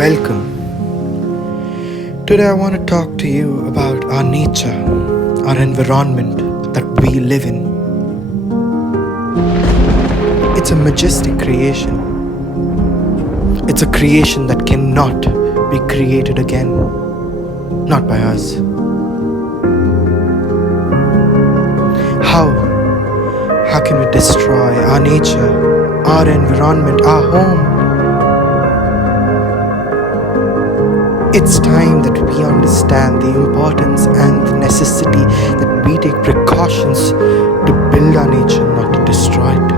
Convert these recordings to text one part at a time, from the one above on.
welcome. Today I want to talk to you about our nature, our environment that we live in. It's a majestic creation. It's a creation that cannot be created again, not by us. How can we destroy our nature, our environment, our home? It's time that we understand the importance and the necessity that we take precautions to build our nature, not to destroy it.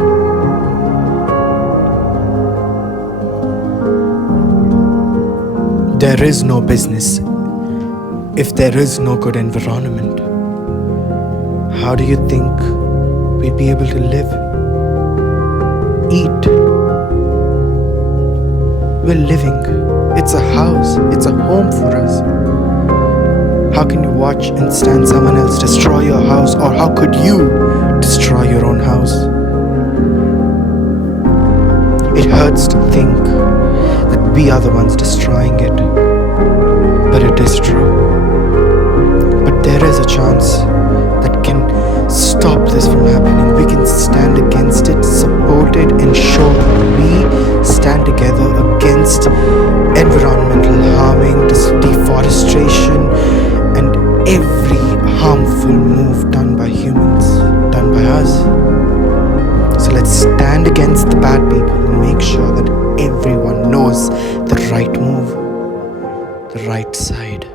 There is no business if there is no good environment. How do you think we'd be able to live, eat? We're living. It's a house. It's a home for us. How can you watch and stand someone else destroy your house, or how could you destroy your own house? It hurts to think that we are the ones destroying it, but it is true. But there is a chance that can stop this from happening. We can stand against it, support it, and show that we stand together against environmental harming, deforestation, and every harmful move done by humans, done by us. So let's stand against the bad people and make sure that everyone knows the right move, the right side.